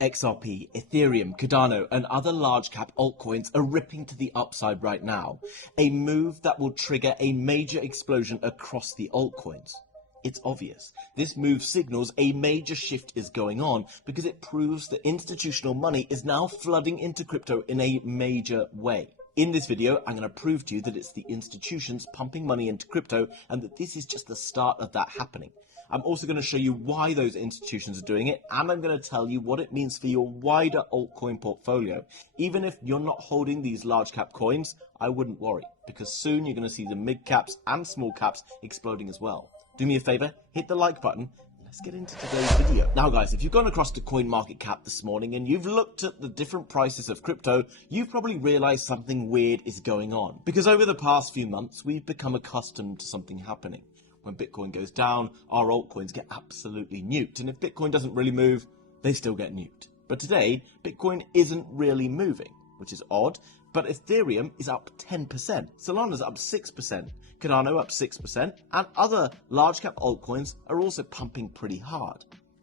XRP, Ethereum, Cardano, and other large cap altcoins are ripping to the upside right now, a move that will trigger a major explosion across the altcoins. It's obvious. This move signals a major shift is going on because it proves that institutional money is now flooding into crypto in a major way. In this video, I'm going to prove to you that it's the institutions pumping money into crypto and that this is just the start of that happening. I'm also going to show you why those institutions are doing it, and I'm going to tell you what it means for your wider altcoin portfolio. Even if you're not holding these large cap coins, I wouldn't worry, because soon you're going to see the mid caps and small caps exploding as well. Do me a favor, hit the like button. Let's get into today's video. Now guys, if you've gone across to CoinMarketCap this morning and you've looked at the different prices of crypto, you've probably realized something weird is going on. Because over the past few months, we've become accustomed to something happening. When Bitcoin goes down, our altcoins get absolutely nuked. And if Bitcoin doesn't really move, they still get nuked. But today, Bitcoin isn't really moving, which is odd. But Ethereum is up 10%. Solana's up 6%. Cardano up 6%. And other large cap altcoins are also pumping pretty hard.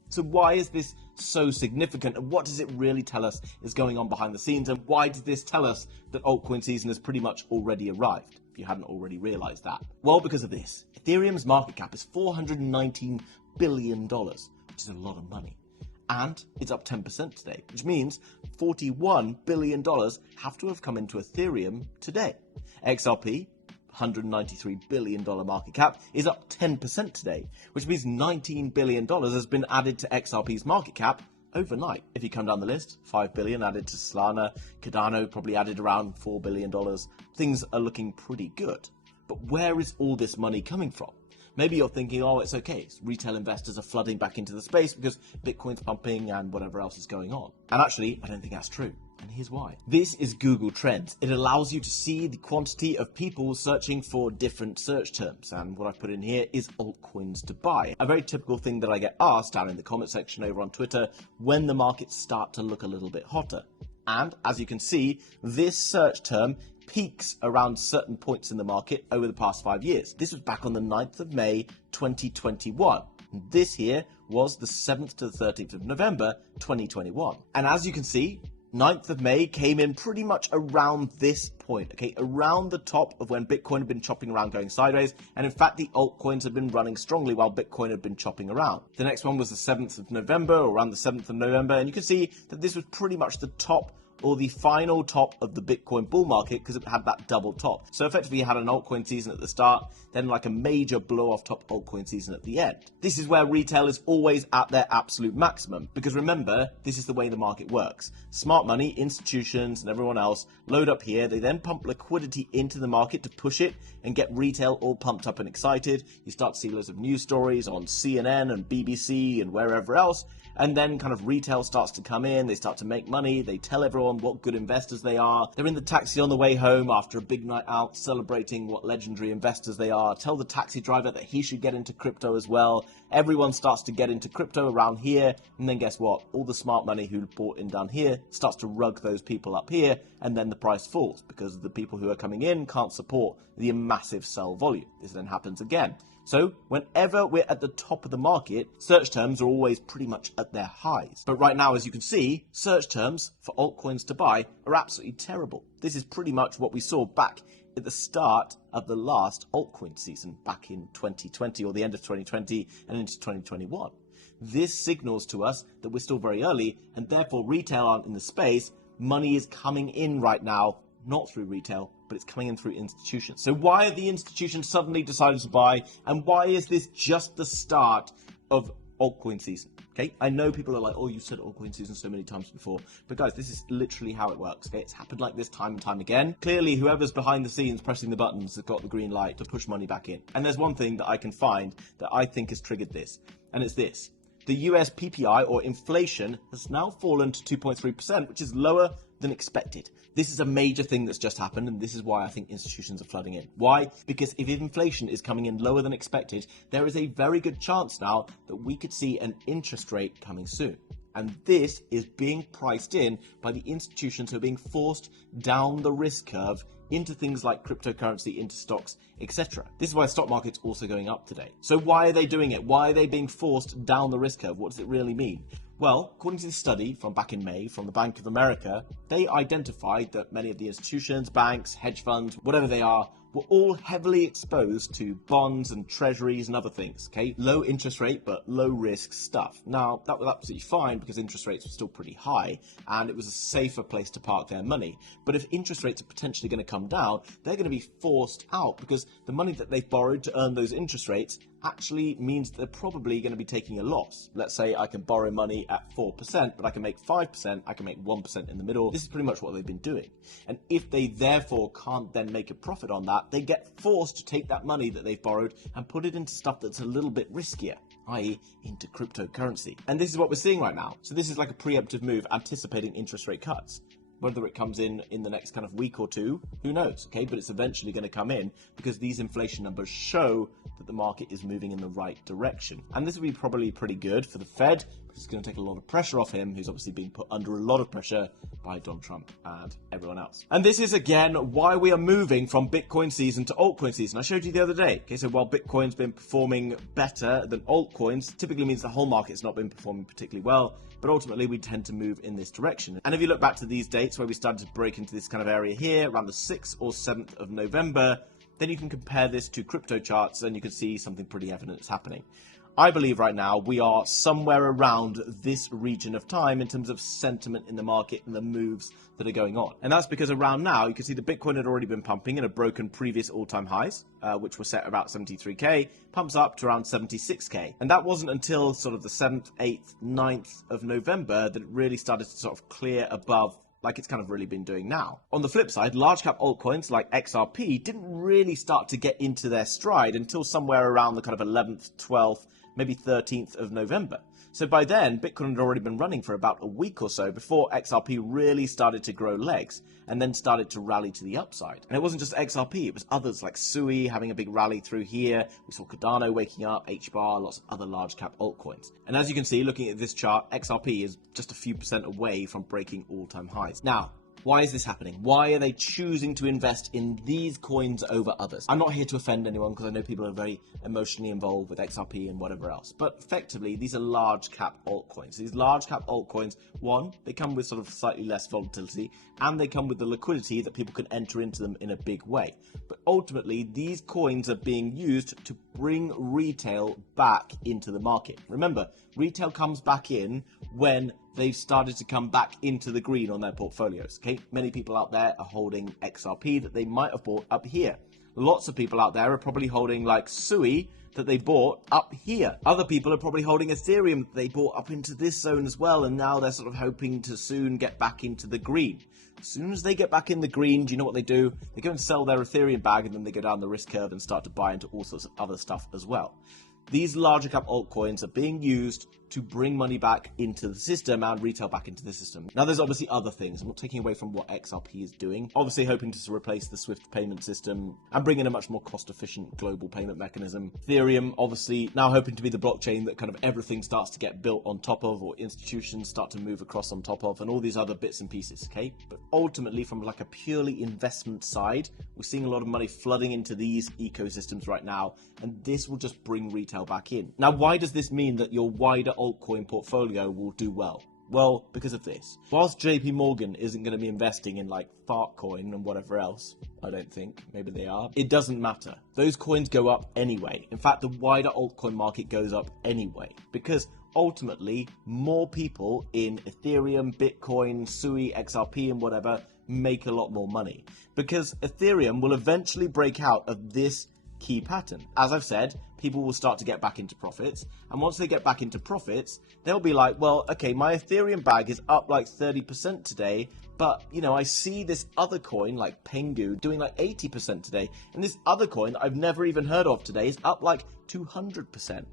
So why is this so significant? And what does it really tell us is going on behind the scenes? And why does this tell us that altcoin season has pretty much already arrived? If you hadn't already realized that. Well, because of this. Ethereum's market cap is $419 billion, which is a lot of money. And it's up 10% today, which means $41 billion have to have come into Ethereum today. XRP, $193 billion market cap, is up 10% today, which means $19 billion has been added to XRP's market cap overnight. If you come down the list, $5 billion added to Solana, Cardano probably added around $4 billion. Things are looking pretty good. But where is all this money coming from? Maybe you're thinking, oh, it's okay. Retail investors are flooding back into the space because Bitcoin's pumping and whatever else is going on. And actually, I don't think that's true. And here's why. This is Google Trends. It allows you to see the quantity of people searching for different search terms. And what I've put in here is altcoins to buy. A very typical thing that I get asked down in the comment section over on Twitter when the markets start to look a little bit hotter. And as you can see, this search term peaks around certain points in the market over the past 5 years. This was back on the 9th of May 2021. This here was the 7th to the 13th of November 2021. And as you can see, 9th of May came in pretty much around this point, okay, around the top of when Bitcoin had been chopping around going sideways, and in fact the altcoins had been running strongly while Bitcoin had been chopping around. The next one was the 7th of November, or around the 7th of November, and you can see that this was pretty much the top or the final top of the Bitcoin bull market because it had that double top. So effectively you had an altcoin season at the start, then like a major blow off top altcoin season at the end. This is where retail is always at their absolute maximum because remember, this is the way the market works. Smart money, institutions and everyone else load up here, they then pump liquidity into the market to push it and get retail all pumped up and excited. You start to see loads of news stories on CNN and BBC and wherever else, and then kind of retail starts to come in, they start to make money, they tell everyone what good investors they are. They're in the taxi on the way home after a big night out celebrating what legendary investors they are. Tell the taxi driver that he should get into crypto as well. Everyone starts to get into crypto around here, and then guess what? All the smart money who bought in down here starts to rug those people up here, and then the price falls because the people who are coming in can't support the massive sell volume. This then happens again. So whenever we're at the top of the market, search terms are always pretty much at their highs. But right now, as you can see, search terms for altcoins to buy are absolutely terrible. This is pretty much what we saw back at the start of the last altcoin season back in 2020 or the end of 2020 and into 2021. This signals to us that we're still very early and therefore retail aren't in the space. Money is coming in right now, not through retail, but it's coming in through institutions. So why are the institutions suddenly decided to buy? And why is this just the start of altcoin season? Okay, I know people are like, oh, you've said altcoin season so many times before, but guys, this is literally how it works. Okay, it's happened like this time and time again. Clearly, whoever's behind the scenes pressing the buttons has got the green light to push money back in. And there's one thing that I can find that I think has triggered this, and it's this. The US PPI, or inflation, has now fallen to 2.3%, which is lower than expected. This is a major thing that's just happened, and this is why I think institutions are flooding in. Why? Because if inflation is coming in lower than expected, there is a very good chance now that we could see an interest rate coming soon. And this is being priced in by the institutions who are being forced down the risk curve into things like cryptocurrency, into stocks, etc. This is why the stock market's also going up today. So why are they doing it? Why are they being forced down the risk curve? What does it really mean? Well, according to this study from back in May from the Bank of America, they identified that many of the institutions, banks, hedge funds, whatever they are, were all heavily exposed to bonds and treasuries and other things, okay? Low interest rate, but low risk stuff. Now, that was absolutely fine because interest rates were still pretty high and it was a safer place to park their money. But if interest rates are potentially going to come down, they're going to be forced out because the money that they've borrowed to earn those interest rates actually means they're probably going to be taking a loss. Let's say I can borrow money at 4%, but I can make 5%, I can make 1% in the middle. This is pretty much what they've been doing. And if they therefore can't then make a profit on that, they get forced to take that money that they've borrowed and put it into stuff that's a little bit riskier, i.e. into cryptocurrency. And this is what we're seeing right now. So this is like a preemptive move anticipating interest rate cuts. Whether it comes in the next kind of week or two, who knows, okay? But it's eventually going to come in because these inflation numbers show that the market is moving in the right direction. And this will be probably pretty good for the Fed because it's going to take a lot of pressure off him, who's obviously being put under a lot of pressure by Donald Trump and everyone else. And this is, again, why we are moving from Bitcoin season to altcoin season. I showed you the other day, okay? So while Bitcoin's been performing better than altcoins, typically means the whole market's not been performing particularly well, but ultimately we tend to move in this direction. And if you look back to these dates where we started to break into this kind of area here, around the 6th or 7th of November, then you can compare this to crypto charts and you can see something pretty evident is happening. I believe right now we are somewhere around this region of time in terms of sentiment in the market and the moves that are going on. And that's because around now, you can see the Bitcoin had already been pumping and had broken previous all-time highs, which were set about 73k, pumps up to around 76k. And that wasn't until sort of the 7th, 8th, 9th of November that it really started to sort of clear above like it's kind of really been doing now. On the flip side, large cap altcoins like XRP didn't really start to get into their stride until somewhere around the kind of 11th, 12th, maybe 13th of November. So by then, Bitcoin had already been running for about a week or so before XRP really started to grow legs and then started to rally to the upside. And it wasn't just XRP, it was others like SUI having a big rally through here. We saw Cardano waking up, HBAR, lots of other large cap altcoins. And as you can see, looking at this chart, XRP is just a few percent away from breaking all-time highs. Now, why is this happening? Why are they choosing to invest in these coins over others? I'm not here to offend anyone because I know people are very emotionally involved with XRP and whatever else. But effectively, these are large cap altcoins. These large cap altcoins, one, they come with sort of slightly less volatility and they come with the liquidity that people can enter into them in a big way. But ultimately, these coins are being used to bring retail back into the market. Remember, retail comes back in when they've started to come back into the green on their portfolios, okay? Many people out there are holding XRP that they might have bought up here. Lots of people out there are probably holding like SUI that they bought up here. Other people are probably holding Ethereum that they bought up into this zone as well, and now they're sort of hoping to soon get back into the green. As soon as they get back in the green, do you know what they do? They go and sell their Ethereum bag and then they go down the risk curve and start to buy into all sorts of other stuff as well. These larger cap altcoins are being used to bring money back into the system and retail back into the system. Now, there's obviously other things. I'm not taking away from what XRP is doing. Obviously hoping to replace the SWIFT payment system and bring in a much more cost-efficient global payment mechanism. Ethereum, obviously, now hoping to be the blockchain that kind of everything starts to get built on top of, or institutions start to move across on top of, and all these other bits and pieces, okay? But ultimately, from like a purely investment side, we're seeing a lot of money flooding into these ecosystems right now, and this will just bring retail back in. Now, why does this mean that your wider altcoin portfolio will do well? Well, because of this. Whilst JP Morgan isn't going to be investing in like Fartcoin and whatever else, I don't think, maybe they are, it doesn't matter. Those coins go up anyway. In fact, the wider altcoin market goes up anyway, because ultimately more people in Ethereum, Bitcoin, SUI, XRP and whatever make a lot more money, because Ethereum will eventually break out of this key pattern. As I've said, people will start to get back into profits, and once they get back into profits, they'll be like, well, okay, my Ethereum bag is up like 30% today, but you know, I see this other coin like Pengu doing like 80% today, and this other coin I've never even heard of today is up like 200%.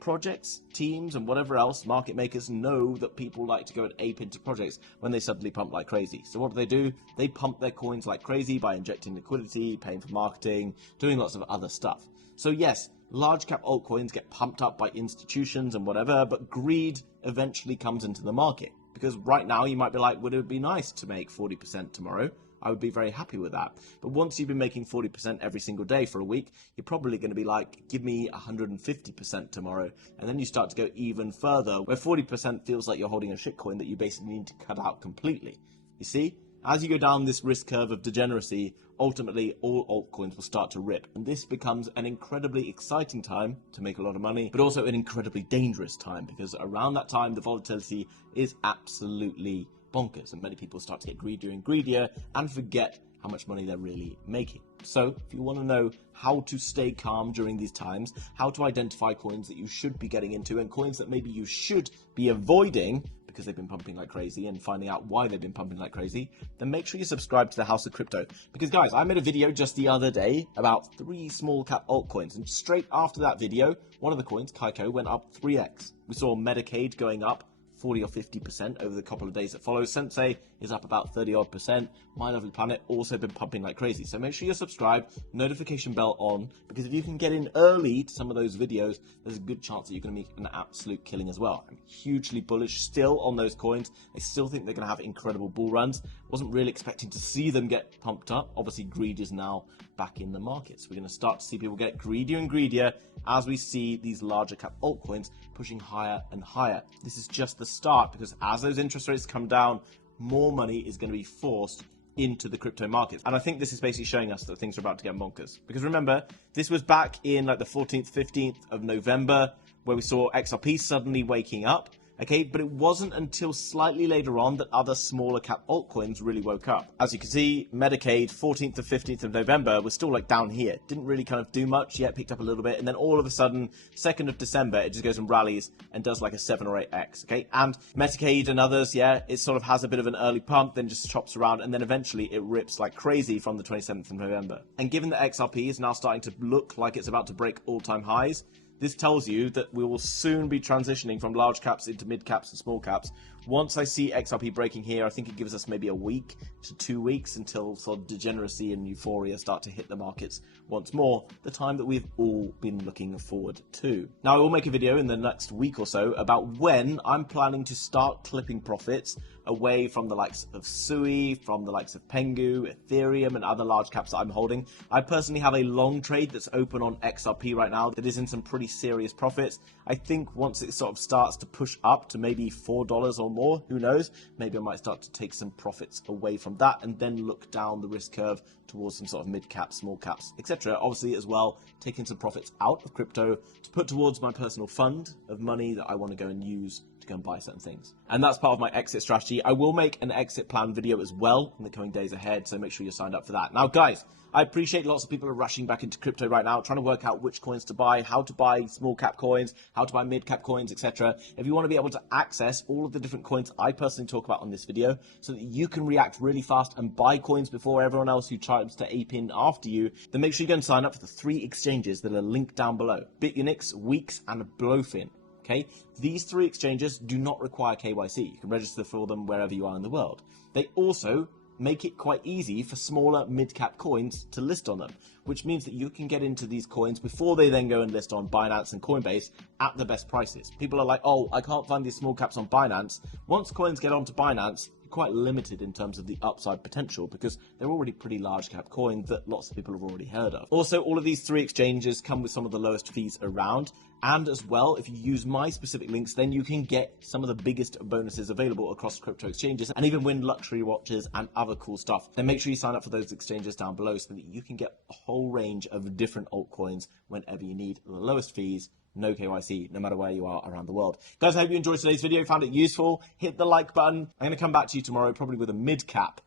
Projects, teams, and whatever else, market makers know that people like to go and ape into projects when they suddenly pump like crazy. So what do? They pump their coins like crazy by injecting liquidity, paying for marketing, doing lots of other stuff. So yes, large cap altcoins get pumped up by institutions and whatever, but greed eventually comes into the market. Because right now you might be like, would it be nice to make 40% tomorrow? I would be very happy with that. But once you've been making 40% every single day for a week, you're probably going to be like, give me 150% tomorrow. And then you start to go even further, where 40% feels like you're holding a shitcoin that you basically need to cut out completely. You see? As you go down this risk curve of degeneracy, ultimately all altcoins will start to rip. And this becomes an incredibly exciting time to make a lot of money, but also an incredibly dangerous time, because around that time, the volatility is absolutely bonkers. And many people start to get greedier and greedier and forget how much money they're really making. So if you want to know how to stay calm during these times, how to identify coins that you should be getting into and coins that maybe you should be avoiding because they've been pumping like crazy, and finding out why they've been pumping like crazy, then make sure you subscribe to the House of Crypto. Because guys, I made a video just the other day about 3 small cap altcoins, and straight after that video, one of the coins, Kaiko, went up 3x. We saw Medicaid going up 40 or 50% over the couple of days that follow. Sensei is up about 30 odd percent. My Lovely Planet also been pumping like crazy. So make sure you're subscribed, notification bell on, because if you can get in early to some of those videos, there's a good chance that you're going to make an absolute killing as well. I'm hugely bullish still on those coins. I still think they're going to have incredible bull runs. Wasn't really expecting to see them get pumped up. Obviously, greed is now back in the markets. We're going to start to see people get greedier and greedier as we see these larger cap altcoins pushing higher and higher. This is just the start, because as those interest rates come down, more money is going to be forced into the crypto markets. And I think this is basically showing us that things are about to get bonkers. Because remember, this was back in like the 14th, 15th of November, where we saw XRP suddenly waking up. Okay, but it wasn't until slightly later on that other smaller cap altcoins really woke up. As you can see, Medicaid, 14th to 15th of November, was still like down here. Didn't really kind of do much yet, picked up a little bit, and then all of a sudden, 2nd of December, it just goes and rallies and does like a 7 or 8x, okay? And Medicaid and others, yeah, it sort of has a bit of an early pump, then just chops around, and then eventually it rips like crazy from the 27th of November. And given that XRP is now starting to look like it's about to break all-time highs, this tells you that we will soon be transitioning from large caps into mid caps and small caps. Once I see XRP breaking here, I think it gives us maybe a week to 2 weeks until sort of degeneracy and euphoria start to hit the markets once more, the time that we've all been looking forward to. Now, I will make a video in the next week or so about when I'm planning to start clipping profits away from the likes of Sui, from the likes of Pengu, Ethereum, and other large caps that I'm holding. I personally have a long trade that's open on XRP right now that is in some pretty serious profits. I think once it sort of starts to push up to maybe $4 or more, who knows, maybe I might start to take some profits away from that and then look down the risk curve towards some sort of mid caps, small caps, etc. Obviously as well, taking some profits out of crypto to put towards my personal fund of money that I want to go and use to go and buy certain things. And that's part of my exit strategy. I will make an exit plan video as well in the coming days ahead, so make sure you're signed up for that. Now guys, I appreciate lots of people are rushing back into crypto right now, trying to work out which coins to buy, how to buy small cap coins, how to buy mid cap coins, etc. If you want to be able to access all of the different coins I personally talk about on this video so that you can react really fast and buy coins before everyone else who tries to ape in after you, then make sure you go and sign up for the 3 exchanges that are linked down below: Bitunix, WEEX, and BloFin. Okay? These 3 exchanges do not require KYC. You can register for them wherever you are in the world. They also make it quite easy for smaller mid-cap coins to list on them, which means that you can get into these coins before they then go and list on Binance and Coinbase at the best prices. People are like, oh, I can't find these small caps on Binance. Once coins get onto Binance, you're quite limited in terms of the upside potential because they're already pretty large cap coins that lots of people have already heard of. Also, all of these 3 exchanges come with some of the lowest fees around. And as well, if you use my specific links, then you can get some of the biggest bonuses available across crypto exchanges and even win luxury watches and other cool stuff. Then make sure you sign up for those exchanges down below so that you can get a whole range of different altcoins whenever you need the lowest fees, no KYC, no matter where you are around the world. Guys, I hope you enjoyed today's video, found it useful. Hit the like button. I'm going to come back to you tomorrow, probably with a mid-cap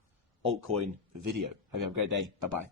altcoin video. Hope you have a great day. Bye-bye.